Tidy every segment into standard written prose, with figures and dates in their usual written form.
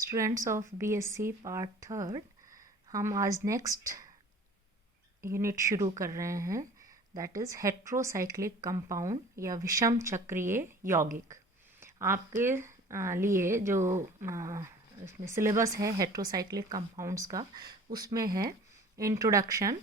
Students of BSc part third, हम आज next unit शुरू कर रहे हैं, दैट इज़ हेट्रोसाइक्लिक कंपाउंड या विषम चक्रीय यौगिक। आपके लिए जो इसमें सिलेबस है हेट्रोसाइक्लिक कंपाउंड्स का, उसमें है introduction,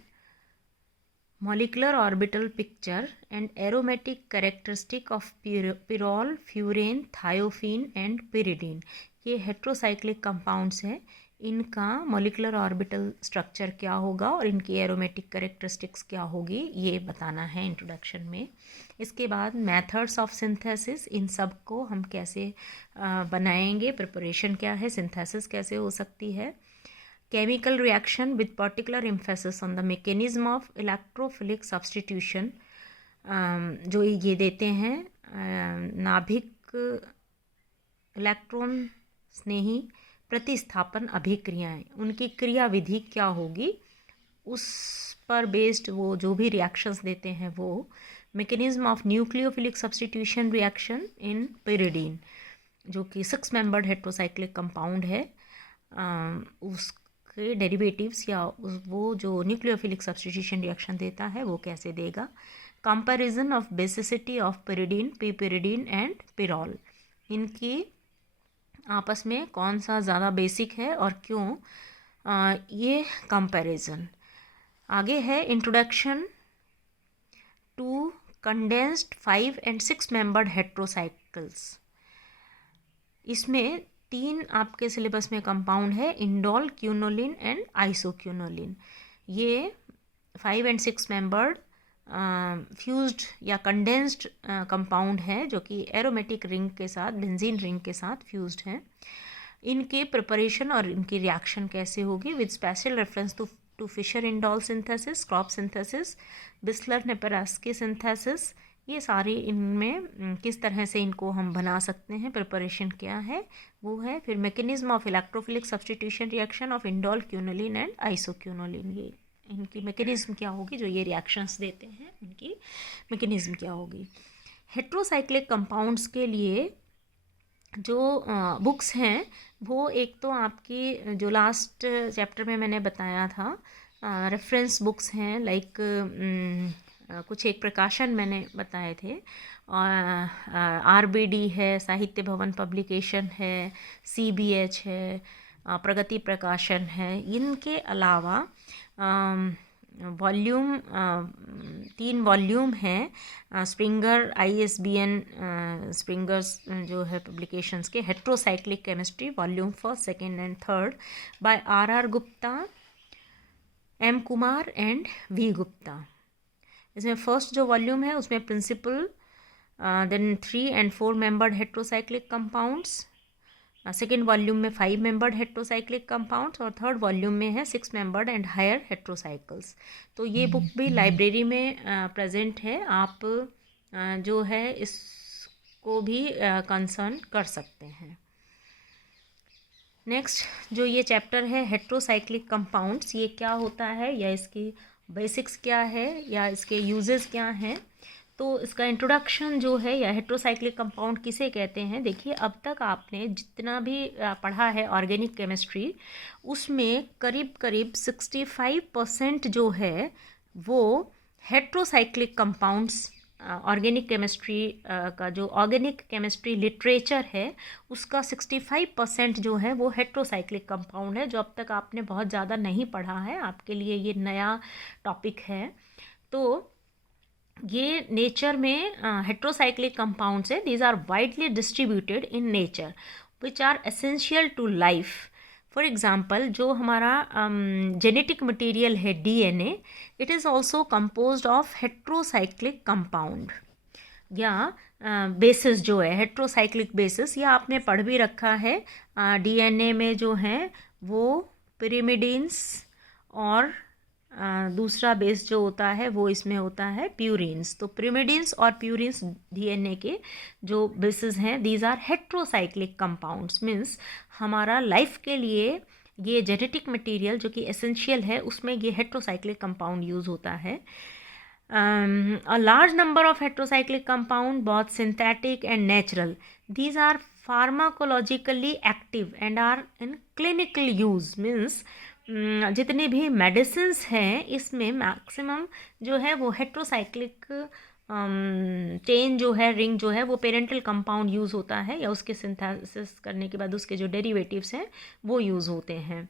molecular orbital picture and aromatic characteristic of pyrrole, furane, thiophene and pyridine। ये हेट्रोसाइक्लिक कंपाउंड्स हैं, इनका मोलिकुलर ऑर्बिटल स्ट्रक्चर क्या होगा और इनकी एरोमेटिक कैरेक्टरिस्टिक्स क्या होगी, ये बताना है इंट्रोडक्शन में। इसके बाद मेथड्स ऑफ सिंथेसिस, इन सब को हम कैसे बनाएंगे, प्रिपरेशन क्या है, सिंथेसिस कैसे हो सकती है। Chemical reaction with particular emphasis on the mechanism of electrophilic substitution, जो ये देते हैं नाभिक इलेक्ट्रॉन स्नेही प्रतिस्थापन अभिक्रियाएं, उनकी क्रिया विधि क्या होगी, उस पर बेस्ड वो जो भी रिएक्शंस देते हैं वो। mechanism of nucleophilic substitution reaction in pyridine, जो कि 6 membered heterocyclic compound है, उसके डेरिवेटिव्स या वो जो न्यूक्लियोफिलिक सब्स्टिट्यूशन रिएक्शन देता है वो कैसे देगा। Comparison of basicity of pyridine, p-pyridine and pyrrole, इनकी आपस में कौन सा ज़्यादा बेसिक है और क्यों, ये कंपैरिजन। आगे है introduction to condensed 5 and 6 membered heterocycles. इसमें 3 आपके सिलेबस में कंपाउंड है, इंडोल, क्यूनोलिन एंड आइसोक्यूनोलिन। ये 5 and 6 मेंबर्ड फ्यूज्ड या कंडेंस्ड कंपाउंड है, जो कि एरोमेटिक रिंग के साथ, बेंजीन रिंग के साथ फ्यूज्ड हैं। इनके प्रिपरेशन और इनकी रिएक्शन कैसे होगी, with special reference to Fischer indole synthesis, Skraup synthesis, Bischler Napieralski synthesis, ये सारी इनमें किस तरह से इनको हम बना सकते हैं, प्रिपरेशन क्या है वो है। फिर mechanism of electrophilic substitution reaction of indole, quinoline and isoquinoline, ये इनकी मैकेनिज्म क्या होगी, जो ये रिएक्शंस देते हैं इनकी मैकेनिज्म क्या होगी। हेट्रोसाइक्लिक कंपाउंड्स के लिए जो बुक्स हैं वो एक तो आपकी जो लास्ट चैप्टर में मैंने बताया था, रेफरेंस बुक्स हैं, लाइक कुछ एक प्रकाशन मैंने बताए थे, RBD है, साहित्य भवन पब्लिकेशन है, CBH है, प्रगति प्रकाशन है। इनके अलावा वॉल्यूम 3 वॉल्यूम हैं स्प्रिंगर ISBN स्प्रिंगर्स जो है पब्लिकेशंस के, heterocyclic chemistry volume 1, 2 and 3 by RR Gupta, M Kumar and V Gupta. इसमें फर्स्ट जो वॉल्यूम है उसमें principle, then 3 and 4 membered heterocyclic compounds, second volume में 5 मेंबर्ड हेट्रोसाइक्लिक कंपाउंड्स और थर्ड वॉल्यूम में है 6 मेंबर्ड एंड हायर हेट्रोसाइकल्स। तो ये बुक भी लाइब्रेरी में प्रेजेंट है, आप जो है इसको भी कंसर्न कर सकते हैं। नेक्स्ट जो ये चैप्टर है हेट्रोसाइक्लिक कंपाउंड्स, ये क्या होता है या इसकी बेसिक्स क्या है या इसके यूजेस क्या हैं, तो इसका इंट्रोडक्शन जो है या हेट्रोसाइक्लिक कंपाउंड किसे कहते हैं। देखिए, अब तक आपने जितना भी पढ़ा है ऑर्गेनिक केमिस्ट्री, उसमें करीब करीब 65% जो है वो हेट्रोसाइक्लिक कंपाउंड्स, ऑर्गेनिक केमिस्ट्री का जो ऑर्गेनिक केमिस्ट्री लिटरेचर है उसका 65% जो है वो हेट्रोसाइक्लिक कंपाउंड है, जो अब तक आपने बहुत ज़्यादा नहीं पढ़ा है, आपके लिए ये नया टॉपिक है। तो ये नेचर में हेट्रोसाइक्लिक कंपाउंड्स है, these are widely distributed in nature which are essential to life. For example, जो हमारा जेनेटिक मटेरियल है DNA, it is also composed of heterocyclic compound या बेसिस जो है हेट्रोसाइक्लिक बेसिस, या आपने पढ़ भी रखा है DNA में जो है वो पिरिमिडीन्स और दूसरा बेस जो होता है वो इसमें होता है प्यूरिन्स। तो पिरिमिडीन्स और प्यूरिन्स DNA के जो बेसिस हैं, these are heterocyclic compounds, means हमारा लाइफ के लिए ये जेनेटिक मटेरियल जो कि एसेंशियल है उसमें ये हेट्रोसाइक्लिक कंपाउंड यूज़ होता है। A large number of heterocyclic compound, बहुत synthetic and natural, these are pharmacologically active and are in clinical use, means जितने भी मेडिसिन्स हैं इसमें मैक्सिमम जो है वो हेट्रोसाइक्लिक चेन जो है, रिंग जो है, वो पेरेंटल कंपाउंड यूज़ होता है या उसके सिंथेसिस करने के बाद उसके जो डेरिवेटिव्स हैं वो यूज़ होते हैं।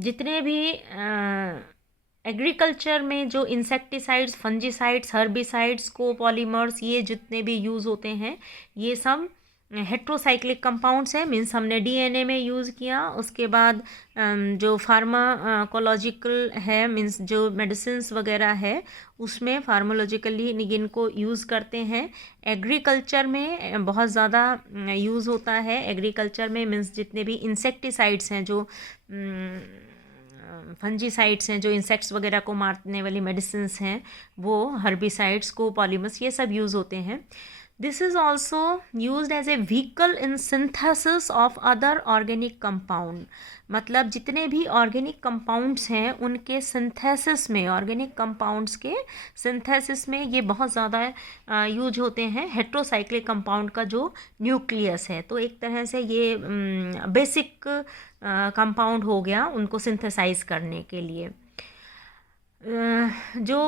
जितने भी एग्रीकल्चर में जो इंसेक्टिसाइड्स, फंजीसाइड्स, हर्बिसाइड्स, कोपॉलीमर्स, ये जितने भी यूज़ होते हैं ये सब हेट्रोसाइक्लिक कंपाउंड्स हैं। मीन्स हमने डीएनए में यूज़ किया, उसके बाद जो फार्माकोलॉजिकल है, मीन्स जो मेडिसिन्स वगैरह है उसमें फार्माकोलॉजिकली इनको यूज़ करते हैं। एग्रीकल्चर में बहुत ज़्यादा यूज़ होता है। एग्रीकल्चर में मीन्स जितने भी इंसेक्टिसाइड्स हैं, जो फंजीसाइड्स हैं, जो इंसेक्ट्स वगैरह को मारने वाली मेडिसिन्स हैं, वो हर्बिसाइड्स, कोपॉलीमर्स, ये सब यूज़ होते हैं। This is also used as a vehicle in synthesis of other organic compound। मतलब जितने भी ऑर्गेनिक कंपाउंड्स हैं उनके सिंथेसिस में, ऑर्गेनिक कंपाउंड्स के सिंथेसिस में ये बहुत ज़्यादा यूज होते हैं। हेट्रोसाइक्लिक कंपाउंड का जो न्यूक्लियस है, तो एक तरह से ये बेसिक कंपाउंड हो गया उनको सिंथेसाइज करने के लिए। जो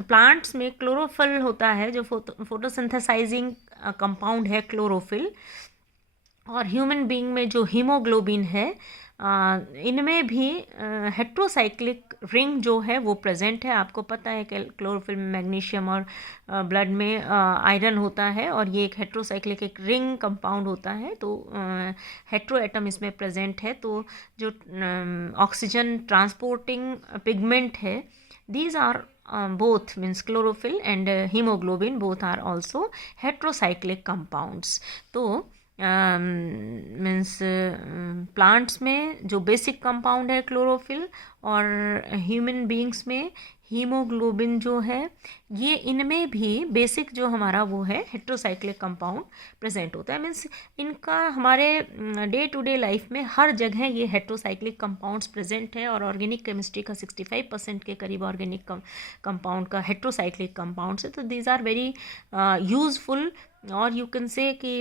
प्लांट्स में क्लोरोफिल होता है, जो फोटोसिंथेसाइजिंग कंपाउंड है क्लोरोफिल, और ह्यूमन बीइंग में जो हीमोग्लोबिन है, इनमें भी हेट्रोसाइक्लिक रिंग जो है वो प्रेजेंट है। आपको पता है कि क्लोरोफिल में मैग्नीशियम और ब्लड में आयरन होता है, और ये एक हेट्रोसाइक्लिक एक रिंग कंपाउंड होता है। तो हेट्रो एटम इसमें प्रेजेंट है। तो जो ऑक्सीजन ट्रांसपोर्टिंग पिगमेंट है, these are both means chlorophyll and hemoglobin both are also heterocyclic compounds। तो मीन्स प्लांट्स में जो बेसिक कंपाउंड है क्लोरोफिल, और ह्यूमन बीइंग्स में हीमोग्लोबिन जो है, ये इनमें भी बेसिक जो हमारा वो है हेट्रोसाइक्लिक कंपाउंड प्रेजेंट होता है। मीन्स इनका हमारे डे टू डे लाइफ में हर जगह ये हेट्रोसाइक्लिक कंपाउंड्स प्रेजेंट है। और ऑर्गेनिक केमिस्ट्री का 65% के करीब ऑर्गेनिक कंपाउंड का हेट्रोसाइक्लिक कंपाउंड्स है। तो दीज आर वेरी यूजफुल, और यू कैन से कि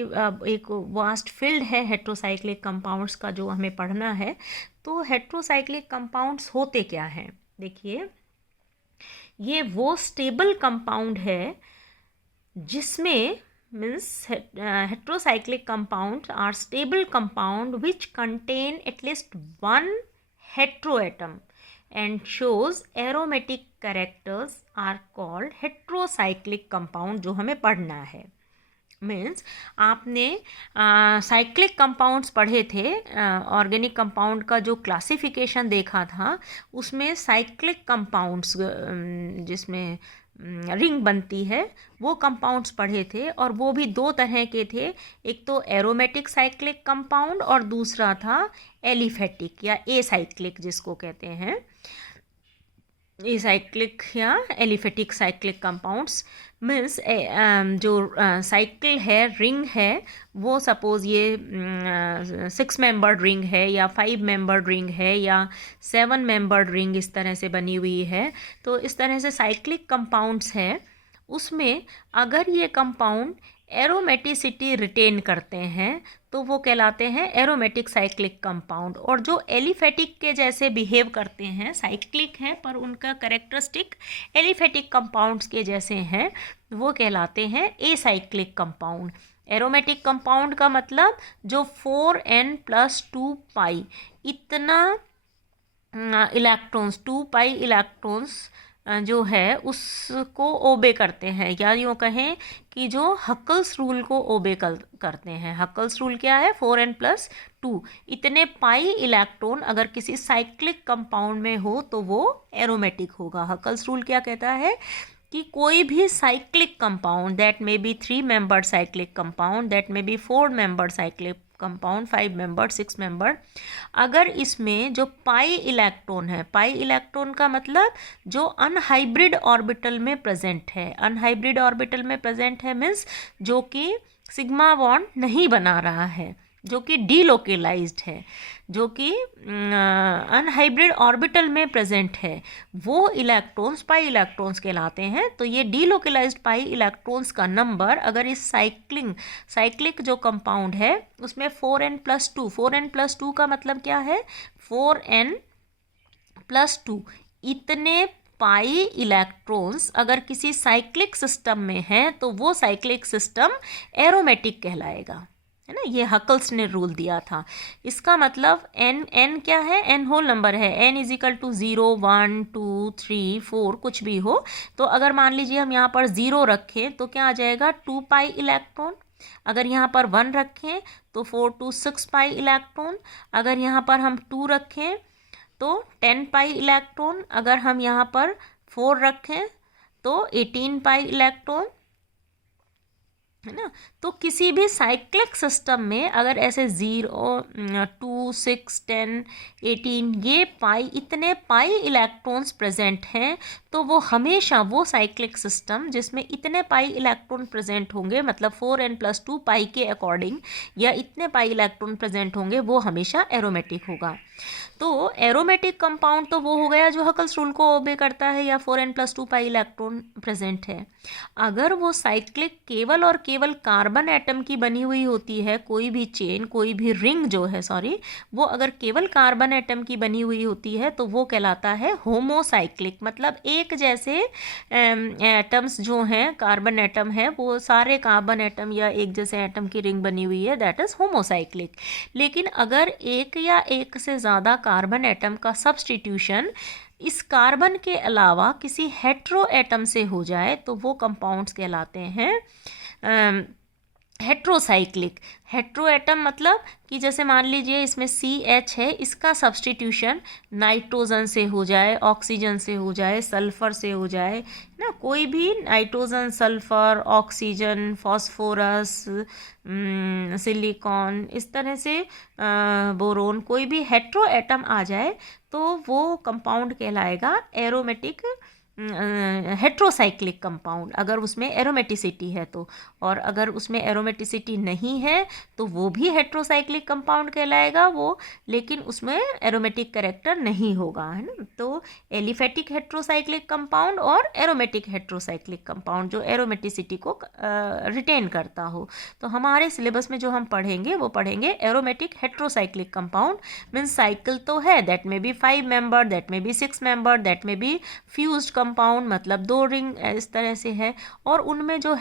एक वास्ट फील्ड है हेट्रोसाइक्लिक कंपाउंड्स का जो हमें पढ़ना है। तो हेट्रोसाइक्लिक कंपाउंड्स होते क्या हैं, देखिए, ये वो स्टेबल कंपाउंड है जिसमें means heterocyclic compound are stable compound which contain at least one heteroatom and shows aromatic characters are called heterocyclic compound, जो हमें पढ़ना है। मीन्स आपने साइक्लिक कंपाउंड्स पढ़े थे, ऑर्गेनिक कंपाउंड का जो क्लासिफिकेशन देखा था उसमें साइक्लिक कंपाउंड्स जिसमें रिंग बनती है वो कंपाउंड्स पढ़े थे, और वो भी दो तरह के थे। एक तो एरोमेटिक साइक्लिक कंपाउंड और दूसरा था एलिफेटिक या एसाइक्लिक जिसको कहते हैं, एसाइक्लिक या एलिफेटिक साइक्लिक कंपाउंड्स। मीन्स जो साइकिल है, रिंग है, वो सपोज़ ये 6 मेंबर्ड रिंग है या 5 मेंबर्ड रिंग है या 7 मेंबर्ड रिंग इस तरह से बनी हुई है। तो इस तरह से साइक्लिक कंपाउंड्स है, उसमें अगर ये कंपाउंड एरोमेटिसिटी रिटेन करते हैं तो वो कहलाते हैं एरोमेटिक साइक्लिक कंपाउंड। और जो एलिफेटिक के जैसे बिहेव करते हैं, साइक्लिक हैं पर उनका कैरेक्टरिस्टिक एलिफेटिक कंपाउंड्स के जैसे हैं, वो कहलाते हैं एसाइक्लिक कंपाउंड। एरोमेटिक कंपाउंड का मतलब जो 4n+2 पाई इतना इलेक्ट्रॉन्स, 2 पाई इलेक्ट्रॉन्स जो है उसको ओबे करते हैं, या यूँ कहें कि जो हकल्स रूल को ओबे करते हैं। हकल्स रूल क्या है, 4n+2 इतने पाई इलेक्ट्रॉन अगर किसी साइक्लिक कंपाउंड में हो तो वो एरोमेटिक होगा। हकल्स रूल क्या कहता है कि कोई भी cyclic compound, that may be 3 membered cyclic compound, that may be 4 membered cyclic compound, 5 membered, 6 membered, अगर इसमें जो पाई इलेक्ट्रॉन है, पाई इलेक्ट्रॉन का मतलब जो अनहाइब्रिड ऑर्बिटल में प्रेजेंट है, अनहाइब्रिड ऑर्बिटल में प्रेजेंट है मीन्स जो कि सिग्मा बॉन्ड नहीं बना रहा है, जो कि डीलोकलाइज्ड है, जो कि अनहाइब्रिड ऑर्बिटल में प्रेजेंट है, वो इलेक्ट्रॉन्स पाई इलेक्ट्रॉन्स कहलाते हैं। तो ये डीलोकलाइज्ड पाई इलेक्ट्रॉन्स का नंबर अगर इस साइक्लिक जो कंपाउंड है उसमें 4n+2, 4n+2 का मतलब क्या है, 4n+2 इतने पाई इलेक्ट्रॉन्स अगर किसी साइक्लिक सिस्टम में हैं तो वो साइक्लिक सिस्टम एरोमेटिक कहलाएगा, है ना। ये हकल्स ने रूल दिया था। इसका मतलब n क्या है, n होल नंबर है, n = 0, 1, 2, 3, 4 कुछ भी हो। तो अगर मान लीजिए हम यहाँ पर 0 रखें तो क्या आ जाएगा, 2 पाई इलेक्ट्रॉन। अगर यहाँ पर 1 रखें तो 4 to 6 पाई इलेक्ट्रॉन। अगर यहाँ पर हम 2 रखें तो 10 पाई इलेक्ट्रॉन। अगर हम यहाँ पर 4 रखें तो 18 पाई इलेक्ट्रॉन, है ना। तो किसी भी साइक्लिक सिस्टम में अगर ऐसे 0, 2, 6, 10, 18 ये इतने पाई इलेक्ट्रॉन्स प्रेजेंट हैं तो वो हमेशा, वो साइक्लिक सिस्टम जिसमें इतने पाई इलेक्ट्रॉन प्रेजेंट होंगे, मतलब 4n+2 पाई के अकॉर्डिंग या इतने पाई इलेक्ट्रॉन प्रेजेंट होंगे, वो हमेशा एरोमेटिक होगा। तो एरोमेटिक कंपाउंड तो वो हो गया जो हकल्स रूल को ओबे करता है या 4n+2 पाई इलेक्ट्रॉन प्रेजेंट है। अगर वो साइक्लिक केवल और केवल कार्बन एटम की बनी हुई होती है, कोई भी चेन, कोई भी रिंग जो है, वो अगर केवल कार्बन एटम की बनी हुई होती है तो वो कहलाता है होमोसाइक्लिक। मतलब एक जैसे एटम्स जो हैं, कार्बन एटम है, वो सारे कार्बन एटम या एक जैसे एटम की रिंग बनी हुई है, दैट इज होमोसाइक्लिक। लेकिन अगर एक या एक से ज़्यादा कार्बन एटम का सब्स्टिट्यूशन इस कार्बन के अलावा किसी हेट्रो एटम से हो जाए तो वो कंपाउंड्स कहलाते हैं हेट्रोसाइक्लिक। हेट्रो एटम मतलब कि जैसे मान लीजिए इसमें CH है, इसका सब्स्टिट्यूशन नाइट्रोजन से हो जाए, ऑक्सीजन से हो जाए, सल्फर से हो जाए ना, कोई भी nitrogen, sulphur, oxygen, phosphorus, silicon, इस तरह से बोरोन, कोई भी हेट्रो एटम आ जाए तो वो कंपाउंड कहलाएगा एरोमेटिक हेट्रोसाइक्लिक कंपाउंड, अगर उसमें एरोमेटिसिटी है तो। और अगर उसमें एरोमेटिसिटी नहीं है तो वो भी हेट्रोसाइक्लिक कंपाउंड कहलाएगा वो, लेकिन उसमें एरोमेटिक कैरेक्टर नहीं होगा, है ना। तो एलिफेटिक हेट्रोसाइक्लिक कंपाउंड और एरोमेटिक हेट्रोसाइक्लिक कंपाउंड जो एरोमेटिसिटी को रिटेन करता हो। तो हमारे सिलेबस में जो हम पढ़ेंगे वो पढ़ेंगे aromatic heterocyclic compound. Means cycle तो है, दैट में बी 5 मेंबर, दैट में बी 6 मेंबर, दैट में बी फ्यूज्ड कंपाउंड, मतलब 2 रिंग इस तरह से है। और उनमें जो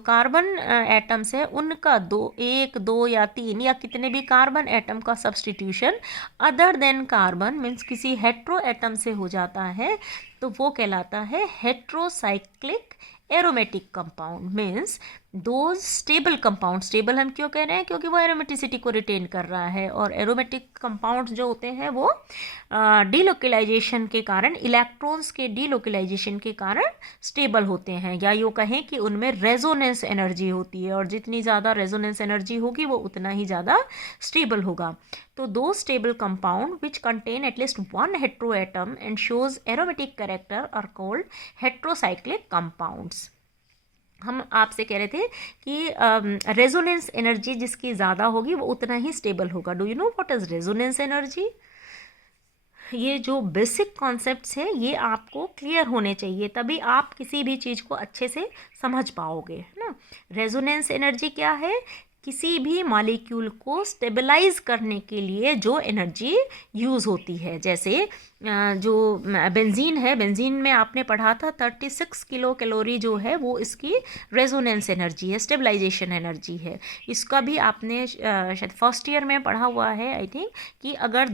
कार्बन एटम्स है उनका 1, 2 या 3 या कितने भी कार्बन एटम का substitution other than carbon means किसी हेट्रो एटम से हो जाता है तो वो कहलाता है हेट्रोसाइक्लिक एरोमेटिक कंपाउंड। मीन्स दो स्टेबल कंपाउंड, स्टेबल हम क्यों कह रहे हैं, क्योंकि वो एरोमेटिसिटी को रिटेन कर रहा है। और एरोमेटिक कंपाउंड्स जो होते हैं वो डीलोकलाइजेशन के कारण, इलेक्ट्रॉन्स के डीलोकलाइजेशन के कारण स्टेबल होते हैं, या यूँ कहें कि उनमें रेजोनेंस एनर्जी होती है, और जितनी ज़्यादा रेजोनेंस एनर्जी होगी वो उतना ही ज़्यादा स्टेबल होगा। तो दो stable compound which contain at least 1 hetero atom and shows aromatic character are called heterocyclic compounds. हम आपसे कह रहे थे कि रेजोनेंस एनर्जी जिसकी ज़्यादा होगी वो उतना ही स्टेबल होगा। Do you know what is resonance energy? ये जो बेसिक कॉन्सेप्ट्स हैं ये आपको क्लियर होने चाहिए, तभी आप किसी भी चीज़ को अच्छे से समझ पाओगे, है ना। रेजोनेंस एनर्जी क्या है? किसी भी मॉलिक्यूल को स्टेबलाइज करने के लिए जो एनर्जी यूज़ होती है। जैसे जो बेंजीन है, बेंजीन में आपने पढ़ा था 36 किलो कैलोरी जो है वो इसकी रेजोनेंस एनर्जी है, स्टेबलाइजेशन एनर्जी है। इसका भी आपने शायद फर्स्ट ईयर में पढ़ा हुआ है आई थिंक, कि अगर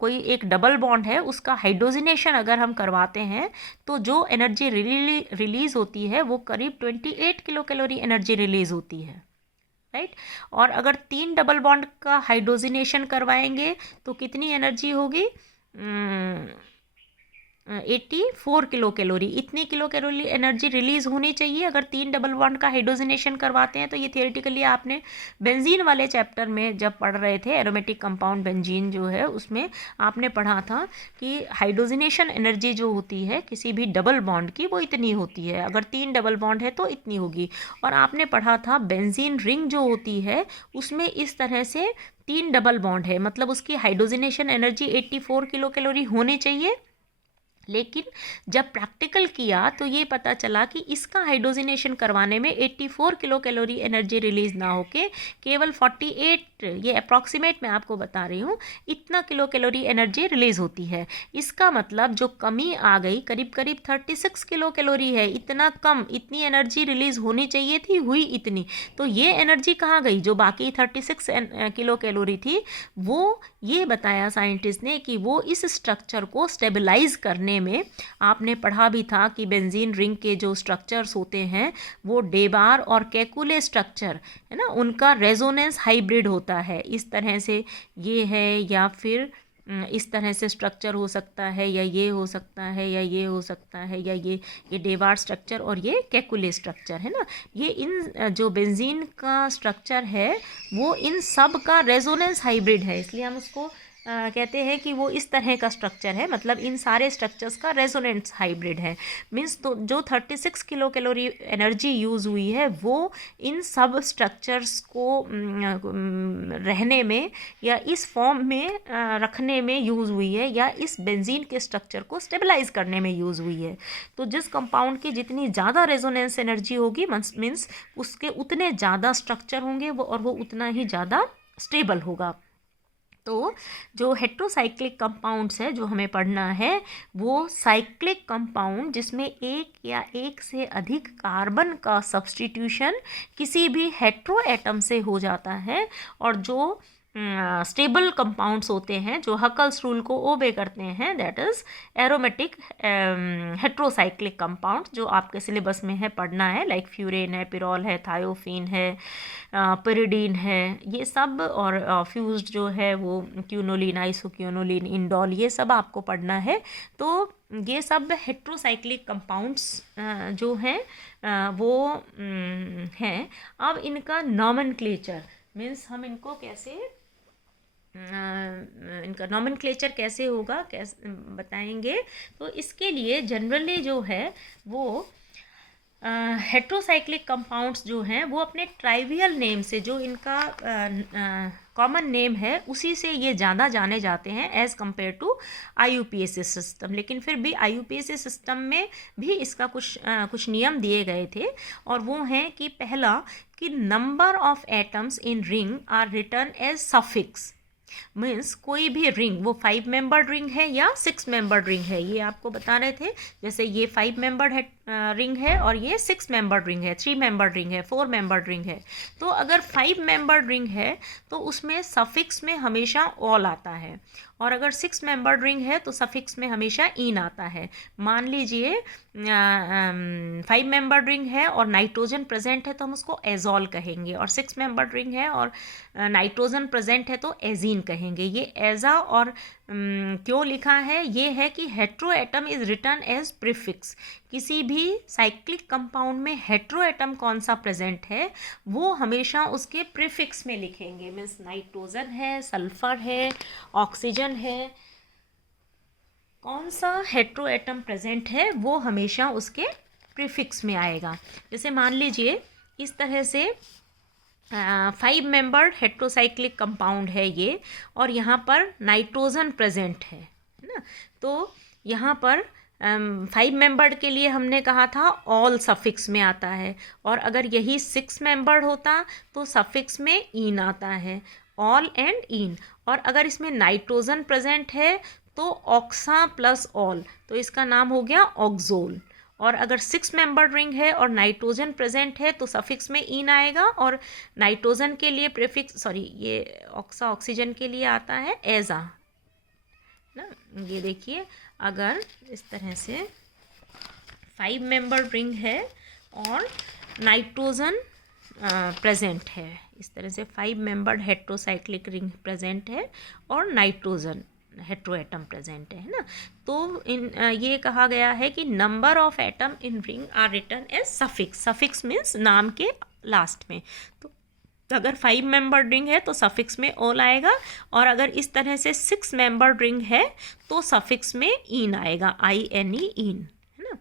कोई एक डबल बॉन्ड है उसका हाइड्रोजनेशन अगर हम करवाते हैं तो जो एनर्जी रिलीज़ होती है वो करीब 28 किलो कैलोरी एनर्जी रिलीज़ होती है, राइट। और अगर 3 डबल बॉन्ड का हाइड्रोजनेशन करवाएंगे तो कितनी एनर्जी होगी? 84 किलो कैलोरी, इतनी किलो कैलोरी एनर्जी रिलीज होनी चाहिए अगर 3 डबल बॉन्ड का हाइड्रोजनेशन करवाते हैं। तो ये थियोरेटिकली आपने बेंजीन वाले चैप्टर में जब पढ़ रहे थे, एरोमेटिक कंपाउंड बेंजीन जो है, उसमें आपने पढ़ा था कि हाइड्रोजनेशन एनर्जी जो होती है किसी भी डबल बॉन्ड की वो इतनी होती है, अगर 3 डबल बॉन्ड है तो इतनी होगी। और आपने पढ़ा था बेंजीन रिंग जो होती है उसमें इस तरह से 3 डबल बॉन्ड है, मतलब उसकी हाइड्रोजनेशन एनर्जी 84 किलो कैलोरी होनी चाहिए। लेकिन जब प्रैक्टिकल किया तो ये पता चला कि इसका हाइड्रोजनेशन करवाने में 84 किलो कैलोरी एनर्जी रिलीज ना होके केवल 48, ये अप्रॉक्सीमेट मैं आपको बता रही हूँ, इतना किलो कैलोरी एनर्जी रिलीज होती है। इसका मतलब जो कमी आ गई करीब करीब 36 किलो कैलोरी है, इतना कम, इतनी एनर्जी रिलीज होनी चाहिए थी, हुई इतनी। तो ये एनर्जी कहाँ गई? जो बाकी 36 किलो कैलोरी थी वो, ये बताया साइंटिस्ट ने कि वो इस स्ट्रक्चर को स्टेबलाइज करने में, आपने पढ़ा भी था कि बेंजीन रिंग के जो स्ट्रक्चर्स होते हैं वो डेबार और केकुले स्ट्रक्चर है ना, उनका रेजोनेंस हाइब्रिड होता है। इस तरह से ये है, या फिर इस तरह से स्ट्रक्चर हो सकता है, या ये हो सकता है, या ये हो सकता है, या ये डेबार स्ट्रक्चर और ये केकुले स्ट्रक्चर है ना, ये इन जो बेंजीन का स्ट्रक्चर है वो इन सब का रेजोनेंस हाइब्रिड है, इसलिए हम उसको कहते हैं कि वो इस तरह का स्ट्रक्चर है, मतलब इन सारे स्ट्रक्चर्स का रेजोनेंस हाइब्रिड है। मीन्स तो जो 36 किलो कैलोरी एनर्जी यूज़ हुई है वो इन सब स्ट्रक्चर्स को रहने में या इस फॉर्म में रखने में यूज़ हुई है, या इस बेंजीन के स्ट्रक्चर को स्टेबलाइज करने में यूज़ हुई है। तो जिस कंपाउंड की जितनी ज़्यादा रेजोनेंस एनर्जी होगी मीन्स उसके उतने ज़्यादा स्ट्रक्चर होंगे वो, और वो उतना ही ज़्यादा स्टेबल होगा। तो जो हेट्रोसाइक्लिक कंपाउंड्स है जो हमें पढ़ना है वो साइक्लिक कंपाउंड जिसमें एक या एक से अधिक कार्बन का सब्स्टिट्यूशन किसी भी हेट्रो एटम से हो जाता है, और जो स्टेबल कंपाउंड्स होते हैं जो हकल्स रूल को ओबे करते हैं, that is aromatic heterocyclic compound, जो आपके सिलेबस में है, पढ़ना है, लाइक फ्यूरेन है, पिरोल है, थायोफीन है, पिरिडीन है, ये सब, और फ्यूज्ड जो है वो क्यूनोलिन, आइसोक्यूनोलिन, इंडोल, ये सब आपको पढ़ना है। तो ये सब हेट्रोसाइक्लिक कंपाउंड्स जो हैं वो हैं। अब इनका नॉमेनक्लेचर मीन्स हम इनको कैसे, इनका नॉमेनक्लेचर कैसे होगा, कैसे बताएंगे। तो इसके लिए जनरली जो है वो हेट्रोसाइक्लिक कंपाउंड्स जो हैं वो अपने ट्राइवियल नेम से, जो इनका कॉमन नेम है उसी से ये ज़्यादा जाने जाते हैं as compare to IUPAC system. लेकिन फिर भी IUPAC सिस्टम में भी इसका कुछ नियम दिए गए थे, और वो हैं कि पहला कि number of atoms in ring are written as suffix, means कोई भी रिंग, वो 5 मेंबर्ड रिंग है या 6 मेंबर्ड रिंग है, ये आपको बता रहे थे। जैसे ये 5 मेंबर्ड है रिंग है, और ये 6 मेंबर्ड रिंग है, 3 मेंबर्ड रिंग है, 4 मेंबर्ड रिंग है। तो अगर 5 मेंबर्ड रिंग है तो उसमें सफिक्स में हमेशा ऑल आता है, और अगर 6 मेंबर्ड रिंग है तो सफिक्स में हमेशा इन आता है। मान लीजिए 5 मेंबर्ड रिंग है और नाइट्रोजन प्रेजेंट है तो हम उसको एजोल कहेंगे, और 6 मेंबर्ड रिंग है और नाइट्रोजन प्रेजेंट है तो एजीन कहेंगे। ये एजा और क्यों लिखा है, ये है कि hetero atom is written as prefix. किसी भी साइक्लिक कंपाउंड में हेट्रो एटम कौन सा प्रेजेंट है वो हमेशा उसके प्रीफिक्स में लिखेंगे, मीन्स नाइट्रोजन है, सल्फर है, ऑक्सीजन है, कौन सा हेट्रो एटम प्रेजेंट है वो हमेशा उसके प्रीफिक्स में आएगा। जैसे मान लीजिए इस तरह से 5 मेंबर्ड हेट्रोसाइक्लिक कंपाउंड है ये, और यहाँ पर नाइट्रोजन प्रेजेंट है ना, तो यहाँ पर 5 मेंबर्ड के लिए हमने कहा था ऑल सफिक्स में आता है, और अगर यही 6 मेंबर्ड होता तो सफिक्स में इन आता है, ऑल एंड इन। और अगर इसमें नाइट्रोजन प्रेजेंट है तो ऑक्सा प्लस ऑल, तो इसका नाम हो गया ऑक्सोल। और अगर 6 मेंबर्ड रिंग है और नाइट्रोजन प्रेजेंट है तो सफिक्स में इन आएगा, और नाइट्रोजन के लिए प्रीफिक्स, सॉरी ये ऑक्सा ऑक्सीजन के लिए आता है एजा ना। ये देखिए अगर इस तरह से 5 मेंबर्ड रिंग है और नाइट्रोजन प्रेजेंट है, इस तरह से 5 मेंबर्ड हेट्रोसाइक्लिक रिंग प्रेजेंट है और नाइट्रोजन हेट्रो एटम प्रेजेंट है ना। तो ये कहा गया है कि number of atom in ring are written as suffix. Suffix means नाम के लास्ट में। तो अगर 5 मेंबर रिंग है तो सफिक्स में ऑल आएगा, और अगर इस तरह से 6 मेंबर रिंग है तो सफिक्स में इन आएगा, INE, इन, है ना।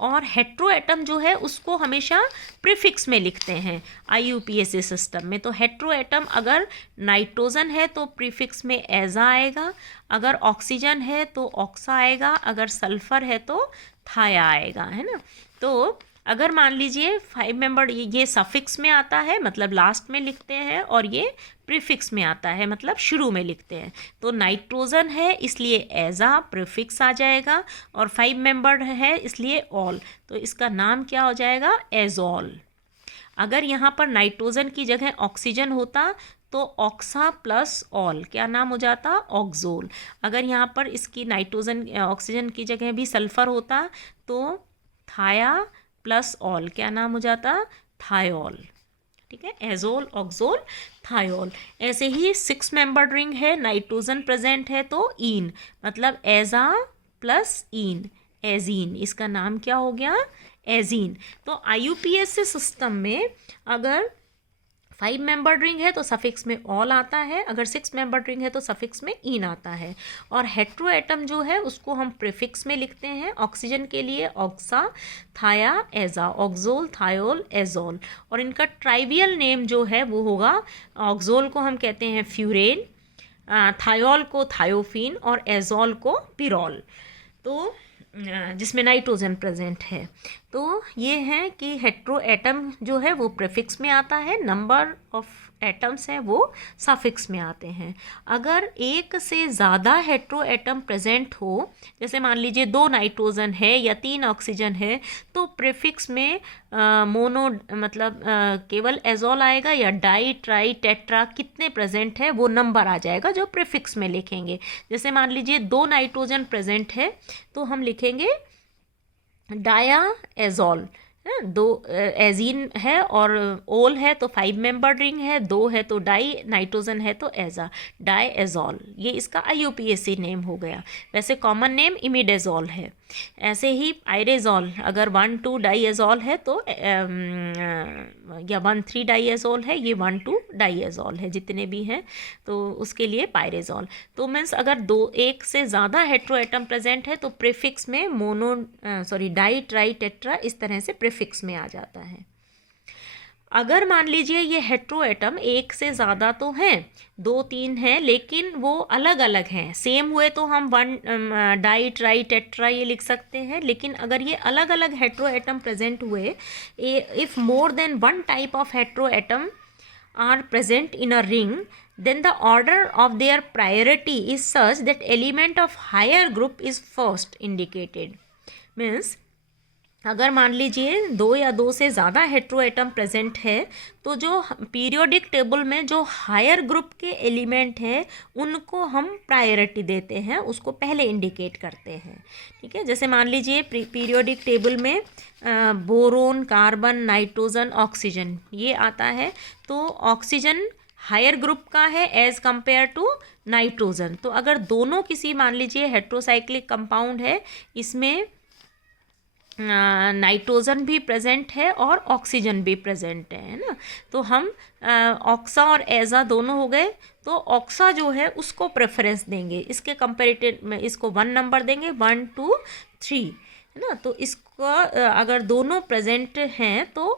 और हेट्रो एटम जो है उसको हमेशा प्रीफिक्स में लिखते हैं IUPAC सिस्टम में। तो हेट्रो एटम अगर नाइट्रोजन है तो प्रीफिक्स में एजा आएगा, अगर ऑक्सीजन है तो ऑक्सा आएगा, अगर सल्फर है तो थाया आएगा, है ना। तो अगर मान लीजिए 5 मेंबर, ये सफिक्स में आता है मतलब लास्ट में लिखते हैं, और ये प्रीफिक्स में आता है मतलब शुरू में लिखते हैं। तो नाइट्रोजन है इसलिए एजा प्रीफिक्स आ जाएगा, और 5 मेंबर है इसलिए ऑल, तो इसका नाम क्या हो जाएगा, एजोल। अगर यहाँ पर नाइट्रोजन की जगह ऑक्सीजन होता तो ऑक्सा प्लस ऑल क्या नाम हो जाता, ऑक्सोल। अगर यहाँ पर इसकी नाइट्रोजन ऑक्सीजन की जगह भी सल्फर होता तो थाया प्लस ऑल क्या नाम हो जाता, थायोल। ठीक है, एजोल, ऑक्सोल, थायोल। ऐसे ही 6 मेंबर रिंग है, नाइट्रोजन प्रेजेंट है तो इन, मतलब एजा प्लस इन, एजीन। इसका नाम क्या हो गया, एजीन। तो IUPAC सिस्टम में अगर 5 मेंबर रिंग है तो सफिक्स में ऑल आता है, अगर 6 मेंबर रिंग है तो सफिक्स में इन आता है। और हेट्रो एटम जो है उसको हम प्रीफिक्स में लिखते हैं, ऑक्सीजन के लिए ऑक्सा, थाया, एजा, ऑक्सोल, थायोल, एजोल। और इनका ट्राइवियल नेम जो है वो होगा, ऑक्सोल को हम कहते हैं फ्यूरेन, थायोल को थायोफिन, और एजोल को पिरोल, तो जिसमें नाइट्रोजन प्रेजेंट है। तो ये है कि हेट्रो एटम जो है वो प्रीफिक्स में आता है, नंबर ऑफ एटम्स हैं वो सफिक्स में आते हैं। अगर एक से ज़्यादा हेट्रो एटम प्रेजेंट हो, जैसे मान लीजिए 2 नाइट्रोजन है या 3 ऑक्सीजन है, तो प्रीफिक्स में मोनो मतलब केवल एजोल आएगा, या डाई, ट्राई, टेट्रा कितने प्रेजेंट है वो नंबर आ जाएगा जो प्रीफिक्स में लिखेंगे। जैसे मान लीजिए 2 नाइट्रोजन प्रेजेंट है तो हम लिखेंगे डाया एजोल, 2 एजीन है, और ओल है तो 5 मेंबर रिंग है, 2 है तो डाई, नाइट्रोजन है तो एजा, डाई एजोल। ये इसका IUPAC नेम हो गया। वैसे कॉमन नेम इमिडेजोल है। ऐसे ही पायरेजोल, अगर 1,2 डाईएजोल है तो या 1,3 डाईएजोल है, ये 1,2 डाईएजोल है, जितने भी हैं तो उसके लिए पायरेजोल। तो मीन्स अगर 1 से ज़्यादा हेट्रो एटम प्रेजेंट है तो प्रीफिक्स में डाई, ट्राई, टेट्रा इस तरह से प्रीफिक्स में आ जाता है। अगर मान लीजिए ये हेट्रो एटम 1 से ज़्यादा तो हैं, 2, 3 हैं, लेकिन वो अलग अलग हैं, सेम हुए तो हम 1 डाई, ट्राई, टेट्रा ये लिख सकते हैं। लेकिन अगर ये अलग अलग हेट्रो एटम प्रेजेंट हुए, if more than 1 type of hetero atom are present in a ring, then the order of their priority is such that element of higher group is first indicated. Means अगर मान लीजिए 2 या 2 से ज़्यादा hetero atom present है तो जो periodic table में जो हायर ग्रुप के एलिमेंट हैं उनको हम प्रायोरिटी देते हैं, उसको पहले इंडिकेट करते हैं। ठीक है, जैसे मान लीजिए पीरियोडिक टेबल में बोरोन, कार्बन, नाइट्रोजन, ऑक्सीजन ये आता है, तो ऑक्सीजन हायर ग्रुप का है एज़ कंपेयर टू नाइट्रोजन। तो अगर दोनों किसी मान लीजिए हेट्रोसाइक्लिक कंपाउंड है, इसमें नाइट्रोजन भी प्रेजेंट है और ऑक्सीजन भी प्रेजेंट है ना, तो हम ऑक्सा और एजा दोनों हो गए, तो ऑक्सा जो है उसको प्रेफरेंस देंगे, इसके कंपेरेटिव में इसको 1 नंबर देंगे, 1, 2, 3, है ना। तो इसका अगर दोनों प्रेजेंट हैं तो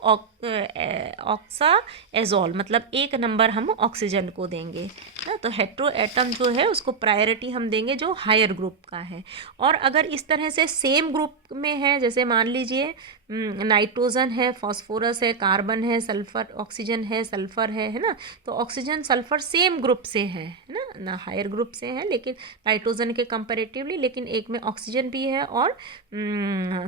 ऑक्सा एजोल मतलब 1 नंबर हम ऑक्सीजन को देंगे ना। तो हेट्रो एटम जो है उसको प्रायोरिटी हम देंगे जो हायर ग्रुप का है। और अगर इस तरह से सेम ग्रुप में है, जैसे मान लीजिए नाइट्रोजन है, फॉस्फोरस है, कार्बन है, सल्फर, ऑक्सीजन है, सल्फर है ना, तो ऑक्सीजन सल्फर सेम ग्रुप से है ना हायर ग्रुप से है, लेकिन नाइट्रोजन के कंपैरेटिवली, लेकिन एक में ऑक्सीजन भी है और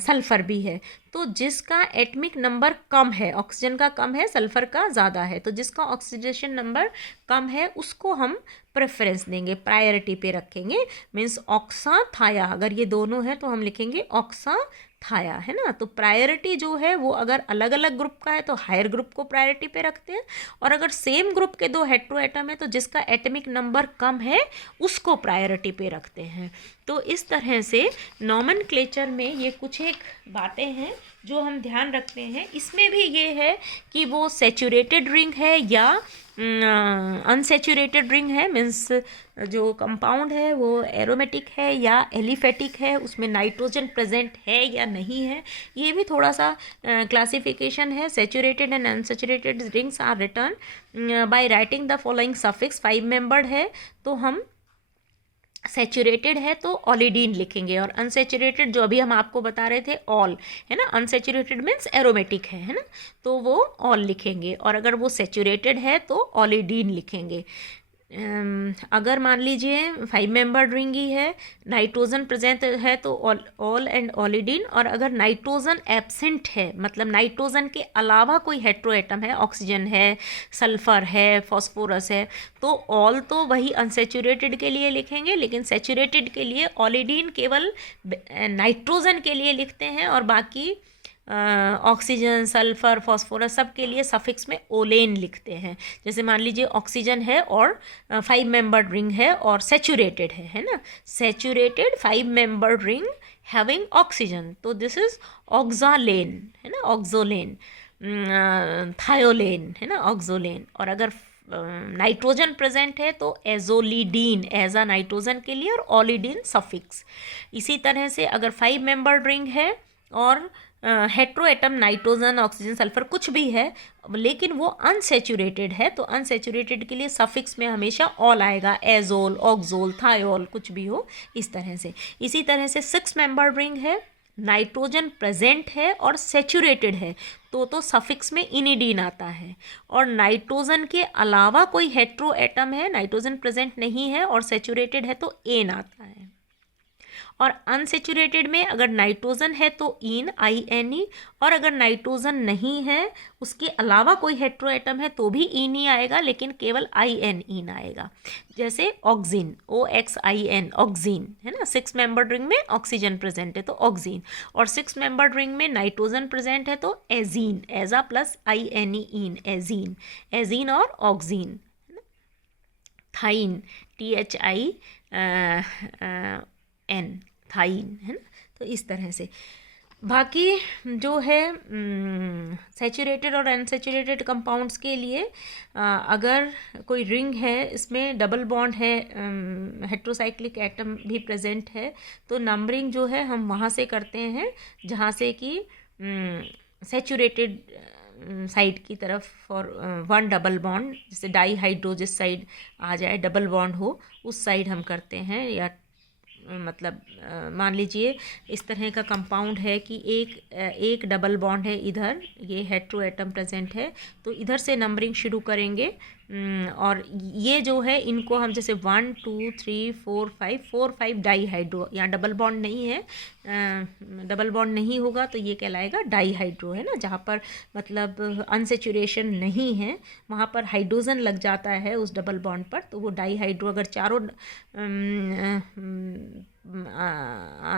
सल्फर भी है। तो जिसका एटमिक नंबर कम है, ऑक्सीजन का कम है, सल्फर का ज़्यादा है, तो जिसका ऑक्सीडेशन नंबर कम है उसको हम प्रेफरेंस देंगे, प्रायोरिटी पे रखेंगे। मीन्स ऑक्सा थाया, अगर ये दोनों है तो हम लिखेंगे ऑक्सा थाया, है ना। तो प्रायोरिटी जो है वो अगर अलग अलग ग्रुप का है तो हायर ग्रुप को प्रायोरिटी पे रखते हैं, और अगर सेम ग्रुप के दो हेट्रो एटम है तो जिसका एटमिक नंबर कम है उसको प्रायोरिटी पे रखते हैं। तो इस तरह से नॉमेनक्लेचर में ये कुछ एक बातें हैं जो हम ध्यान रखते हैं। इसमें भी ये है कि वो सैचुरेटेड रिंग है या अनसैचुरेटेड रिंग है, मीन्स जो कंपाउंड है वो एरोमेटिक है या एलिफेटिक है, उसमें नाइट्रोजन प्रेजेंट है या नहीं है, ये भी थोड़ा सा क्लासिफिकेशन है। Saturated and unsaturated rings are written by writing the following suffix. 5 membered है तो हम सैचुरेटेड है तो ऑलिडीन लिखेंगे, और अनसैचुरेटेड जो अभी हम आपको बता रहे थे ऑल, है ना, अनसैचुरेटेड मीन्स एरोमेटिक है ना, तो वो ऑल लिखेंगे, और अगर वो सैचुरेटेड है तो ऑलिडीन लिखेंगे। अगर मान लीजिए 5 मेंबर्ड रिंग ही है, नाइट्रोजन प्रेजेंट है तो ऑल एंड ऑलिडीन, और अगर नाइट्रोजन एब्सेंट है मतलब नाइट्रोजन के अलावा कोई हेट्रो एटम है, ऑक्सीजन है, सल्फर है, फॉस्फोरस है, तो ऑल तो वही अनसैचुरेटेड के लिए लिखेंगे, लेकिन सैचुरेटेड के लिए ऑलिडीन केवल नाइट्रोजन के लिए लिखते हैं, और बाकी ऑक्सीजन, सल्फर, फॉस्फोरस सब के लिए सफिक्स में ओलेन लिखते हैं। जैसे मान लीजिए ऑक्सीजन है और 5 मेंबर्ड रिंग है और सैचुरेटेड है ना, saturated 5 membered ring having oxygen, तो दिस इज ऑक्सालेन, है ना, ऑक्सोलेन, थायोलेन, है ना, ऑक्सोलेन। और अगर नाइट्रोजन प्रेजेंट है तो एजोलिडीन, एजा नाइट्रोजन के लिए, और ऑलिडीन सफिक्स। इसी तरह से अगर 5 मेंबर्ड रिंग है और hetero atom nitrogen, oxygen, sulphur कुछ भी है लेकिन वो अनसैचुरेटेड है, तो अनसैचुरेटेड के लिए सफिक्स में हमेशा ऑल आएगा, एजोल, ऑक्सोल, थायोल, कुछ भी हो इस तरह से। इसी तरह से 6 मेंबर्ड रिंग है, नाइट्रोजन प्रेजेंट है और सैचुरेटेड है तो सफिक्स में इनिडीन आता है, और नाइट्रोजन के अलावा कोई हेट्रो एटम है, नाइट्रोजन प्रेजेंट नहीं है और सैचुरेटेड है तो एन आता है। और अनसेचुरेटेड में अगर नाइट्रोजन है तो इन, INE, और अगर नाइट्रोजन नहीं है उसके अलावा कोई हेट्रो एटम है तो भी इन ही आएगा, लेकिन केवल IN आएगा। जैसे ऑक्सीन, OXIN, ऑक्सीन, है ना। 6 मेंबर्ड रिंग में ऑक्सीजन प्रेजेंट है तो ऑक्सीन, और 6 मेंबर्ड रिंग में नाइट्रोजन प्रेजेंट है तो एजीन, एजा प्लस INE, इन, एजीन, एजीन और ऑक्सीन। थाइन, THIN, थाइन, है ना। तो इस तरह से बाकी जो है सैचुरेटेड और अनसैचुरेटेड कंपाउंड्स के लिए अगर कोई रिंग है, इसमें डबल बॉन्ड है, हेट्रोसाइक्लिक एटम भी प्रेजेंट है, तो नंबरिंग जो है हम वहाँ से करते हैं जहाँ से कि सैचुरेटेड साइड की तरफ फॉर 1 डबल बॉन्ड, जैसे डाई हाइड्रो जिस साइड आ जाए डबल बॉन्ड हो उस साइड हम करते हैं। या मतलब मान लीजिए इस तरह का कंपाउंड है कि एक डबल बॉन्ड है इधर, ये हेट्रो एटम प्रेजेंट है, तो इधर से नंबरिंग शुरू करेंगे, और ये जो है इनको हम जैसे 1 2 3 4 5 डाई हाइड्रो, यहाँ डबल बॉन्ड नहीं है, डबल बॉन्ड नहीं होगा तो ये कहलाएगा डाई हाइड्रो, है ना। जहाँ पर मतलब अनसेचुरेशन नहीं है वहाँ पर हाइड्रोजन लग जाता है उस डबल बॉन्ड पर, तो वो डाई हाइड्रो। अगर चारों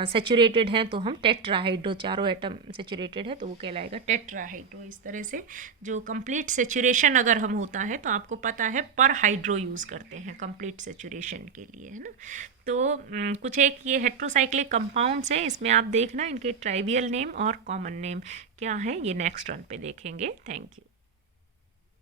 सेचुरेटेड हैं तो हम टेट्राहाइड्रो, चारों एटम सेचुरेटेड है तो वो कहलाएगा टेट्राहाइड्रो। इस तरह से जो कंप्लीट सेचुरेशन अगर हम होता है तो आपको पता है पर हाइड्रो यूज़ करते हैं कंप्लीट सेचुरेशन के लिए, है ना। तो कुछ एक ये हेट्रोसाइक्लिक कंपाउंड्स हैं, इसमें आप देखना इनके ट्राइवियल नेम और कॉमन नेम क्या है, ये नेक्स्ट वन पे देखेंगे। Thank you.